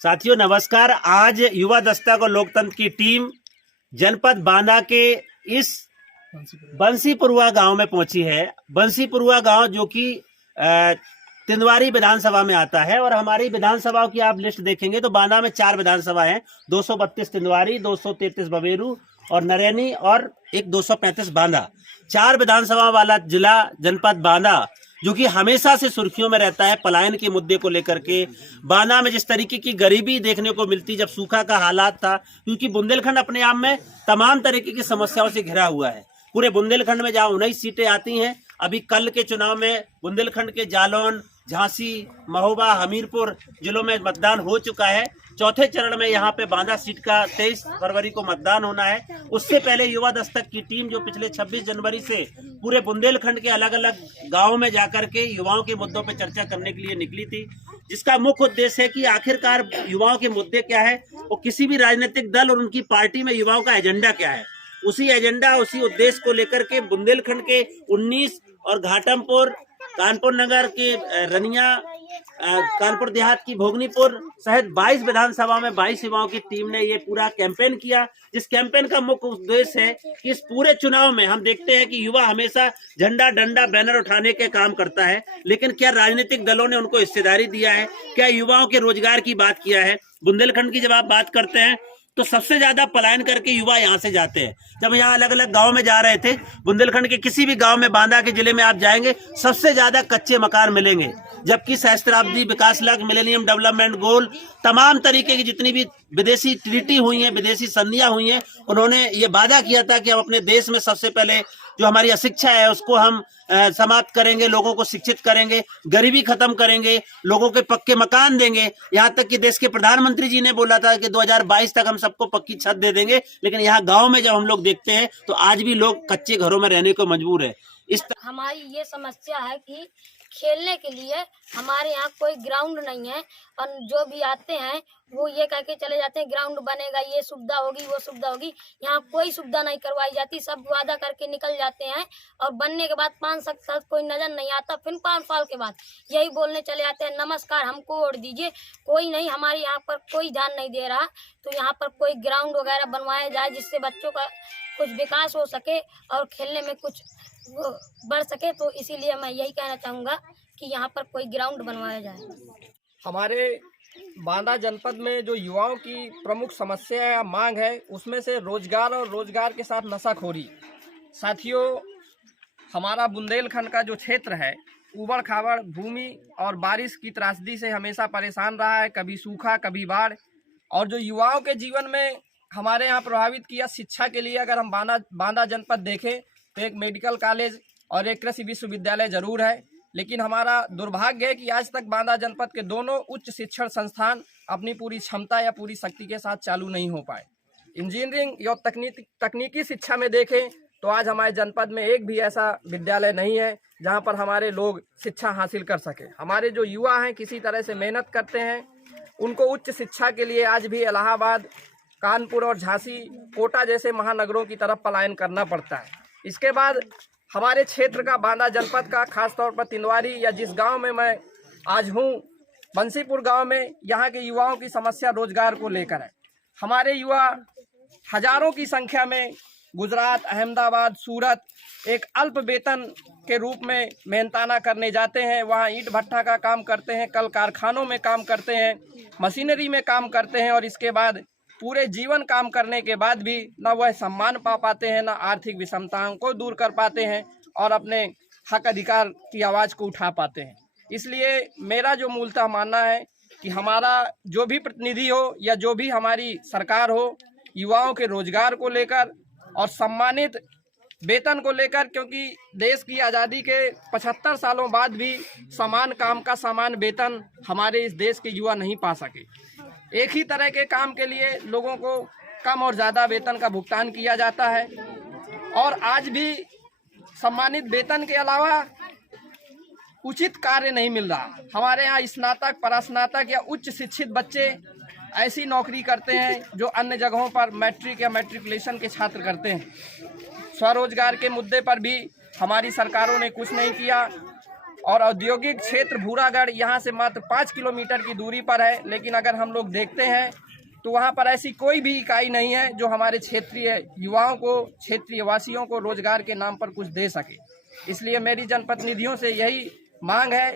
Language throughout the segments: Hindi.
साथियों नमस्कार। आज युवा दस्तक और लोकतंत्र की टीम जनपद बांदा के इस बंसीपुरवा गांव में पहुंची है। बंसीपुरवा गांव जो कि तिंदवारी विधानसभा में आता है और हमारी विधानसभाओं की आप लिस्ट देखेंगे तो बांदा में 4 विधानसभा हैं, 232 तिंदवारी, 233 बबेरू और नरैनी और एक 235 बांदा। 4 विधानसभा वाला जिला जनपद बांदा जो कि हमेशा से सुर्खियों में रहता है पलायन के मुद्दे को लेकर के। बांदा में जिस तरीके की गरीबी देखने को मिलती जब सूखा का हालात था, क्योंकि बुंदेलखंड अपने आप में तमाम तरीके की समस्याओं से घिरा हुआ है। पूरे बुंदेलखंड में जहां 19 सीटें आती हैं, अभी कल के चुनाव में बुंदेलखंड के जालौन, झांसी, महोबा, हमीरपुर जिलों में मतदान हो चुका है। चौथे चरण में यहाँ पे बांदा सीट का 23 फरवरी को मतदान होना है। उससे पहले युवा दस्तक की टीम जो पिछले 26 जनवरी से पूरे बुंदेलखंड के अलग अलग गांवों में जाकर के युवाओं के मुद्दों पर चर्चा करने के लिए निकली थी, जिसका मुख्य उद्देश्य है कि आखिरकार युवाओं के मुद्दे क्या है और किसी भी राजनीतिक दल और उनकी पार्टी में युवाओं का एजेंडा क्या है। उसी एजेंडा, उसी उद्देश्य को लेकर के बुंदेलखंड के 19 और घाटमपुर, कानपुर नगर के रनिया, कानपुर देहात की भोगनीपुर सहित 22 विधानसभा में 22 युवाओं की टीम ने ये पूरा कैंपेन किया। जिस कैंपेन का मुख्य उद्देश्य है कि इस पूरे चुनाव में हम देखते हैं कि युवा हमेशा झंडा, डंडा, बैनर उठाने के काम करता है, लेकिन क्या राजनीतिक दलों ने उनको हिस्सेदारी दिया है? क्या युवाओं के रोजगार की बात किया है? बुंदेलखंड की जब आप बात करते हैं तो सबसे ज्यादा पलायन करके युवा यहाँ से जाते हैं। जब यहाँ अलग अलग गांव में जा रहे थे, बुंदेलखंड के किसी भी गांव में, बांदा के जिले में आप जाएंगे, सबसे ज्यादा कच्चे मकान मिलेंगे, जबकि सहस्त्राब्दी विकास लक्ष्य, मिलेनियम डेवलपमेंट गोल, तमाम तरीके की जितनी भी विदेशी ट्रीटी हुई हैं, विदेशी संधियां हुई हैं, उन्होंने ये वादा किया था कि हम अपने देश में सबसे पहले जो हमारी अशिक्षा है उसको हम समाप्त करेंगे, लोगों को शिक्षित करेंगे, गरीबी खत्म करेंगे, लोगों के पक्के मकान देंगे। यहाँ तक कि देश के प्रधानमंत्री जी ने बोला था कि 2022 तक हम सबको पक्की छत दे देंगे, लेकिन यहाँ गांव में जब हम लोग देखते हैं तो आज भी लोग कच्चे घरों में रहने को मजबूर है। हमारी ये समस्या है कि खेलने के लिए हमारे यहाँ कोई ग्राउंड नहीं है और जो भी आते हैं वो ये कह के चले जाते हैं ग्राउंड बनेगा, ये सुविधा होगी, वो सुविधा होगी। यहाँ कोई सुविधा नहीं करवाई जाती, सब वादा करके निकल जाते हैं और बनने के बाद 5 साल कोई नजर नहीं आता, फिर 5 साल के बाद यही बोलने चले जाते हैं नमस्कार हमको वोट दीजिए। कोई नहीं, हमारे यहाँ पर कोई ध्यान नहीं दे रहा। तो यहाँ पर कोई ग्राउंड वगैरह बनवाया जाए जिससे बच्चों का कुछ विकास हो सके और खेलने में कुछ बढ़ सके। तो इसीलिए मैं यही कहना चाहूँगा कि यहाँ पर कोई ग्राउंड बनवाया जाए। हमारे बांदा जनपद में जो युवाओं की प्रमुख समस्या या मांग है उसमें से रोजगार और रोजगार के साथ नशाखोरी। साथियों, हमारा बुंदेलखंड का जो क्षेत्र है ऊबड़ खाबड़ भूमि और बारिश की त्रासदी से हमेशा परेशान रहा है, कभी सूखा कभी बाढ़। और जो युवाओं के जीवन में हमारे यहाँ प्रभावित किया, शिक्षा के लिए अगर हम बांदा जनपद देखें तो एक मेडिकल कॉलेज और एक कृषि विश्वविद्यालय जरूर है, लेकिन हमारा दुर्भाग्य है कि आज तक बांदा जनपद के दोनों उच्च शिक्षण संस्थान अपनी पूरी क्षमता या पूरी शक्ति के साथ चालू नहीं हो पाए। इंजीनियरिंग या तकनीकी शिक्षा में देखें तो आज हमारे जनपद में एक भी ऐसा विद्यालय नहीं है जहां पर हमारे लोग शिक्षा हासिल कर सके। हमारे जो युवा हैं किसी तरह से मेहनत करते हैं, उनको उच्च शिक्षा के लिए आज भी इलाहाबाद, कानपुर और झांसी, कोटा जैसे महानगरों की तरफ पलायन करना पड़ता है। इसके बाद हमारे क्षेत्र का, बांदा जनपद का, खासतौर पर तिंदवारी या जिस गांव में मैं आज हूं, बंसीपुर गांव में, यहां के युवाओं की समस्या रोजगार को लेकर है। हमारे युवा हजारों की संख्या में गुजरात, अहमदाबाद, सूरत एक अल्प वेतन के रूप में मेहनताना करने जाते हैं। वहां ईंट भट्ठा का काम करते हैं, कल कारखानों में काम करते हैं, मशीनरी में काम करते हैं और इसके बाद पूरे जीवन काम करने के बाद भी न वह सम्मान पा पाते हैं, न आर्थिक विषमताओं को दूर कर पाते हैं और अपने हक अधिकार की आवाज़ को उठा पाते हैं। इसलिए मेरा जो मूलतः मानना है कि हमारा जो भी प्रतिनिधि हो या जो भी हमारी सरकार हो, युवाओं के रोजगार को लेकर और सम्मानित वेतन को लेकर, क्योंकि देश की आज़ादी के 75 सालों बाद भी समान काम का समान वेतन हमारे इस देश के युवा नहीं पा सके। एक ही तरह के काम के लिए लोगों को कम और ज़्यादा वेतन का भुगतान किया जाता है और आज भी सम्मानित वेतन के अलावा उचित कार्य नहीं मिल रहा। हमारे यहाँ स्नातक, परास्नातक या उच्च शिक्षित बच्चे ऐसी नौकरी करते हैं जो अन्य जगहों पर मैट्रिक या मैट्रिकुलेशन के छात्र करते हैं। स्वरोजगार के मुद्दे पर भी हमारी सरकारों ने कुछ नहीं किया और औद्योगिक क्षेत्र भूरागढ़ यहाँ से मात्र 5 किलोमीटर की दूरी पर है। लेकिन अगर हम लोग देखते हैं तो वहाँ पर ऐसी कोई भी इकाई नहीं है जो हमारे क्षेत्रीय युवाओं को, क्षेत्रीय वासियों को रोजगार के नाम पर कुछ दे सके। इसलिए मेरी जनप्रतिनिधियों से यही मांग है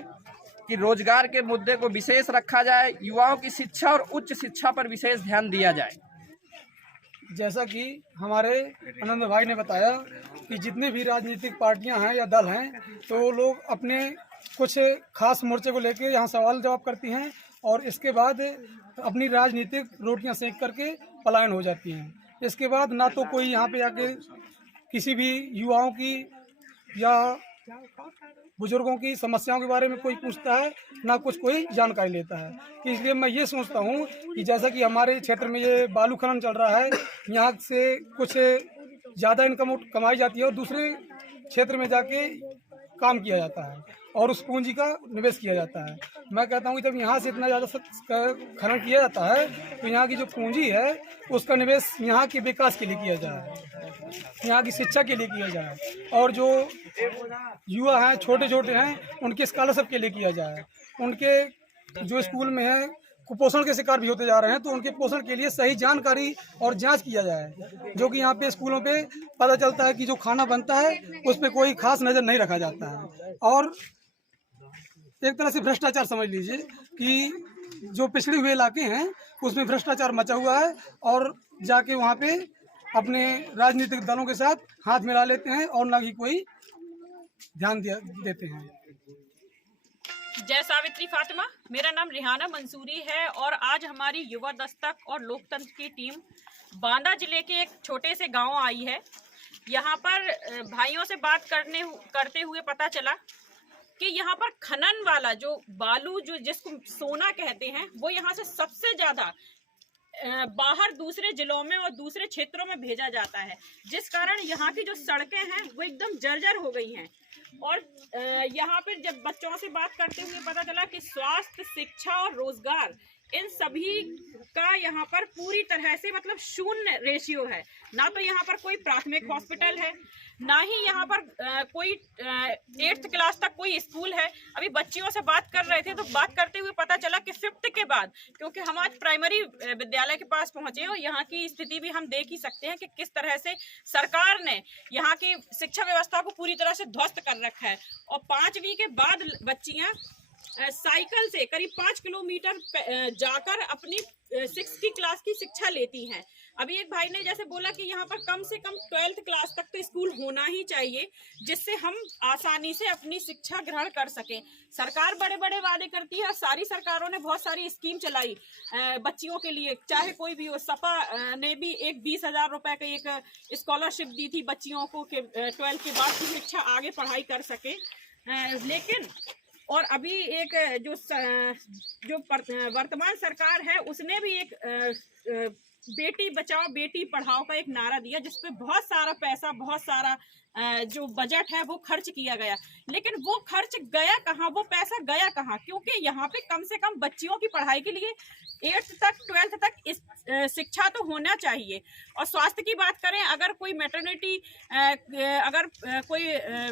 कि रोजगार के मुद्दे को विशेष रखा जाए, युवाओं की शिक्षा और उच्च शिक्षा पर विशेष ध्यान दिया जाए। जैसा कि हमारे आनंद भाई ने बताया कि जितने भी राजनीतिक पार्टियां हैं या दल हैं तो वो लोग अपने कुछ खास मोर्चे को लेकर यहाँ सवाल जवाब करती हैं और इसके बाद अपनी राजनीतिक रोटियां सेक करके पलायन हो जाती हैं। इसके बाद ना तो कोई यहाँ पे आके किसी भी युवाओं की या बुजुर्गों की समस्याओं के बारे में कोई पूछता है, ना कुछ कोई जानकारी लेता है। इसलिए मैं ये सोचता हूँ कि जैसा कि हमारे क्षेत्र में ये बालू खनन चल रहा है, यहाँ से कुछ ज़्यादा इनकम कमाई जाती है और दूसरे क्षेत्र में जाके काम किया जाता है और उस पूंजी का निवेश किया जाता है। मैं कहता हूँ कि जब यहाँ से इतना ज़्यादा खनन किया जाता है तो यहाँ की जो पूंजी है उसका निवेश यहाँ के विकास के लिए किया जाए, यहाँ की शिक्षा के लिए किया जाए और जो युवा हैं, छोटे छोटे हैं, उनके स्कॉलरशिप के लिए किया जाए। उनके जो स्कूल में है कुपोषण के शिकार भी होते जा रहे हैं तो उनके पोषण के लिए सही जानकारी और जांच किया जाए। जो कि यहाँ पे स्कूलों पे पता चलता है कि जो खाना बनता है उस पर कोई खास नज़र नहीं रखा जाता है और एक तरह से भ्रष्टाचार समझ लीजिए कि जो पिछड़े हुए इलाके हैं उसमें भ्रष्टाचार मचा हुआ है और जाके वहाँ पे अपने राजनीतिक दलों के साथ हाथ मिला लेते हैं और ना ही कोई ध्यान देते हैं। जय सावित्री फातिमा, मेरा नाम रिहाना मंसूरी है और आज हमारी युवा दस्तक और लोकतंत्र की टीम बांदा जिले के एक छोटे से गांव आई है। यहां पर भाइयों से बात करते हुए पता चला कि यहाँ पर खनन वाला जो बालू जो जिसको सोना कहते हैं वो यहाँ से सबसे ज़्यादा बाहर दूसरे जिलों में और दूसरे क्षेत्रों में भेजा जाता है, जिस कारण यहाँ की जो सड़कें हैं वो एकदम जर्जर हो गई हैं। और यहाँ पर जब बच्चों से बात करते हुए पता चला कि स्वास्थ्य, शिक्षा और रोजगार इन सभी का यहाँ पर पूरी तरह से मतलब शून्य रेशियो है। ना तो यहाँ पर कोई प्राथमिक हॉस्पिटल है, ना ही यहाँ पर कोई 8th क्लास तक कोई स्कूल है। अभी बच्चियों से बात कर रहे थे तो बात करते हुए पता चला कि 5th के बाद, क्योंकि हम आज प्राइमरी विद्यालय के पास पहुंचे और यहाँ की स्थिति भी हम देख ही सकते हैं कि किस तरह से सरकार ने यहाँ की शिक्षा व्यवस्था को पूरी तरह से ध्वस्त कर रखा है। और 5वीं के बाद बच्चियाँ साइकिल से करीब 5 किलोमीटर जाकर अपनी 6th क्लास की शिक्षा लेती हैं। अभी एक भाई ने जैसे बोला कि यहाँ पर कम से कम 12th क्लास तक तो स्कूल होना ही चाहिए, जिससे हम आसानी से अपनी शिक्षा ग्रहण कर सकें। सरकार बड़े बड़े वादे करती है और सारी सरकारों ने बहुत सारी स्कीम चलाई बच्चियों के लिए, चाहे कोई भी हो। सपा ने भी एक 20,000 रुपए का एक स्कॉलरशिप दी थी बच्चियों को कि 12th के बाद की शिक्षा आगे पढ़ाई कर सके। लेकिन और अभी एक जो वर्तमान सरकार है उसने भी एक बेटी बचाओ बेटी पढ़ाओ का एक नारा दिया, जिसपे बहुत सारा पैसा, बहुत सारा जो बजट है वो खर्च किया गया। लेकिन वो खर्च गया कहाँ, वो पैसा गया कहाँ? क्योंकि यहाँ पे कम से कम बच्चियों की पढ़ाई के लिए 8th तक 12th तक इस शिक्षा तो होना चाहिए। और स्वास्थ्य की बात करें, अगर कोई मैटरनिटी अगर कोई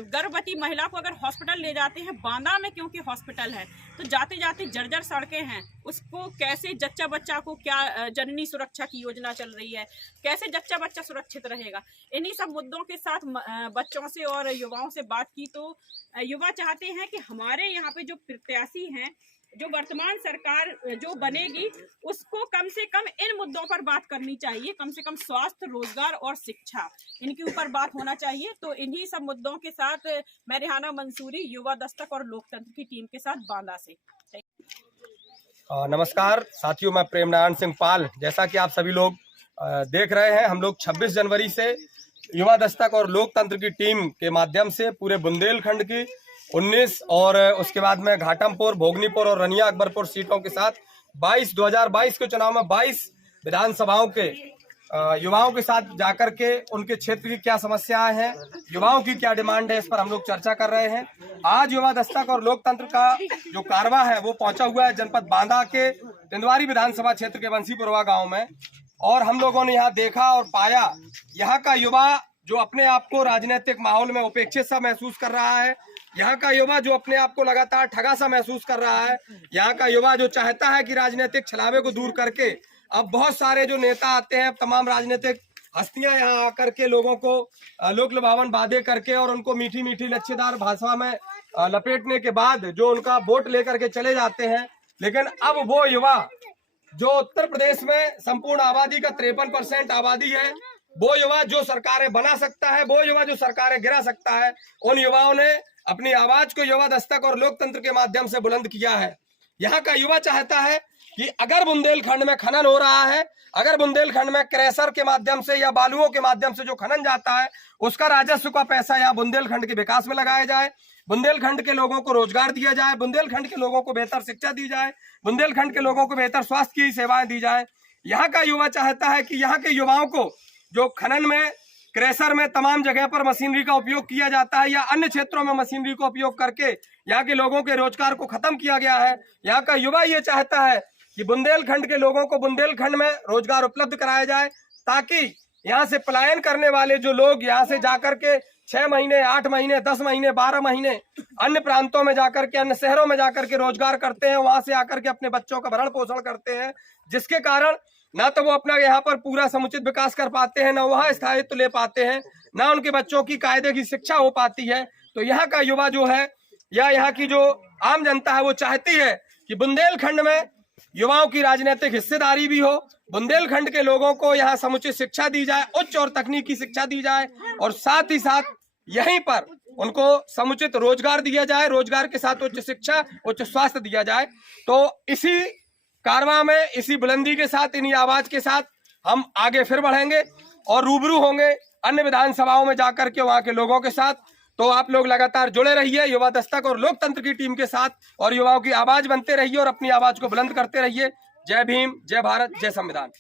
गर्भवती महिला को अगर हॉस्पिटल ले जाते हैं बांदा में, क्योंकि हॉस्पिटल है, तो जाते जाते जर्जर सड़कें हैं, उसको कैसे जच्चा बच्चा को क्या जननी सुरक्षा की योजना चल रही है, कैसे जच्चा बच्चा सुरक्षित रहेगा? इन्हीं सब मुद्दों के साथ बच्चों से और युवाओं से बात की तो युवा चाहते हैं कि हमारे यहाँ पे जो प्रत्याशी हैं, जो वर्तमान सरकार जो बनेगी, उसको कम से कम इन मुद्दों पर बात करनी चाहिए। कम से कम स्वास्थ्य, रोजगार और शिक्षा, इनके ऊपर बात होना चाहिए। तो इन्हीं सब मुद्दों के साथ मैं रिहाना मंसूरी, युवा दस्तक और लोकतंत्र की टीम के साथ बांदा से। नमस्कार साथियों, मैं प्रेम नारायण सिंह पाल। जैसा कि आप सभी लोग देख रहे हैं, हम लोग 26 जनवरी से युवा दस्तक और लोकतंत्र की टीम के माध्यम से पूरे बुंदेलखंड की 19 और उसके बाद में घाटमपुर, भोगनीपुर और रनिया अकबरपुर सीटों के साथ 2022 के चुनाव में 22 विधानसभाओं के युवाओं के साथ जाकर के उनके क्षेत्र की क्या समस्याएं हैं, युवाओं की क्या डिमांड है, इस पर हम लोग चर्चा कर रहे हैं। आज युवा दस्तक और लोकतंत्र का जो कारवां है वो पहुंचा हुआ है जनपद बांदा के तिंदवारी विधानसभा क्षेत्र के बंसीपुरवा गांव में। और हम लोगों ने यहाँ देखा और पाया, यहाँ का युवा जो अपने आप को राजनीतिक माहौल में उपेक्षित सा महसूस कर रहा है, यहाँ का युवा जो अपने आप को लगातार ठगा सा महसूस कर रहा है, यहाँ का युवा जो चाहता है कि राजनीतिक छलावे को दूर करके अब बहुत सारे जो नेता आते हैं, तमाम राजनीतिक हस्तियां यहाँ आकर के लोगों को लोक लुभावन वादे करके और उनको मीठी मीठी लच्छेदार भाषा में लपेटने के बाद जो उनका वोट लेकर के चले जाते हैं। लेकिन अब वो युवा जो उत्तर प्रदेश में संपूर्ण आबादी का 53% आबादी है, वो युवा जो सरकारें बना सकता है, वो युवा जो सरकारें गिरा सकता है, उन युवाओं ने अपनी आवाज को युवा दस्तक और लोकतंत्र के माध्यम से बुलंद किया है। यहाँ का युवा चाहता है कि अगर बुंदेलखंड में खनन हो रहा है, अगर बुंदेलखंड में क्रैशर के माध्यम से या बालुओं के माध्यम से जो खनन जाता है, उसका राजस्व का पैसा यहाँ बुंदेलखंड के विकास में लगाया जाए, बुंदेलखंड के लोगों को रोजगार दिया जाए, बुंदेलखंड के लोगों को बेहतर शिक्षा दी जाए, बुंदेलखंड के लोगों को बेहतर स्वास्थ्य की सेवाएं दी जाए। यहाँ का युवा चाहता है कि यहाँ के युवाओं को जो खनन में, क्रैशर में तमाम जगह पर मशीनरी का उपयोग किया जाता है या अन्य क्षेत्रों में मशीनरी का उपयोग करके यहाँ के लोगों के रोजगार को खत्म किया गया है। यहाँ का युवा ये चाहता है कि बुंदेलखंड के लोगों को बुंदेलखंड में रोजगार उपलब्ध कराया जाए, ताकि यहाँ से पलायन करने वाले जो लोग यहाँ से जाकर के 6 महीने, 8 महीने, 10 महीने, 12 महीने अन्य प्रांतों में जाकर के, अन्य शहरों में जाकर के रोजगार करते हैं, वहां से आकर के अपने बच्चों का भरण पोषण करते हैं, जिसके कारण ना तो वो अपना यहाँ पर पूरा समुचित विकास कर पाते हैं, ना वहाँ स्थायित्व ले पाते हैं, ना उनके बच्चों की कायदे की शिक्षा हो पाती है। तो यहाँ का युवा जो है या यहाँ की जो आम जनता है वो चाहती है कि बुंदेलखंड में युवाओं की राजनीतिक हिस्सेदारी भी हो, बुंदेलखंड के लोगों को यहाँ समुचित शिक्षा दी जाए, उच्च और तकनीकी शिक्षा दी जाए, और साथ ही साथ यहीं पर उनको समुचित रोजगार दिया जाए, रोजगार के साथ उच्च शिक्षा, उच्च स्वास्थ्य दिया जाए। तो इसी कारवां में, इसी बुलंदी के साथ, इन्हीं आवाज के साथ हम आगे फिर बढ़ेंगे और रूबरू होंगे अन्य विधानसभाओं में जाकर के वहां के लोगों के साथ। तो आप लोग लगातार जुड़े रहिए युवा दस्तक और लोकतंत्र की टीम के साथ, और युवाओं की आवाज बनते रहिए और अपनी आवाज को बुलंद करते रहिए। जय भीम, जय भारत, जय संविधान।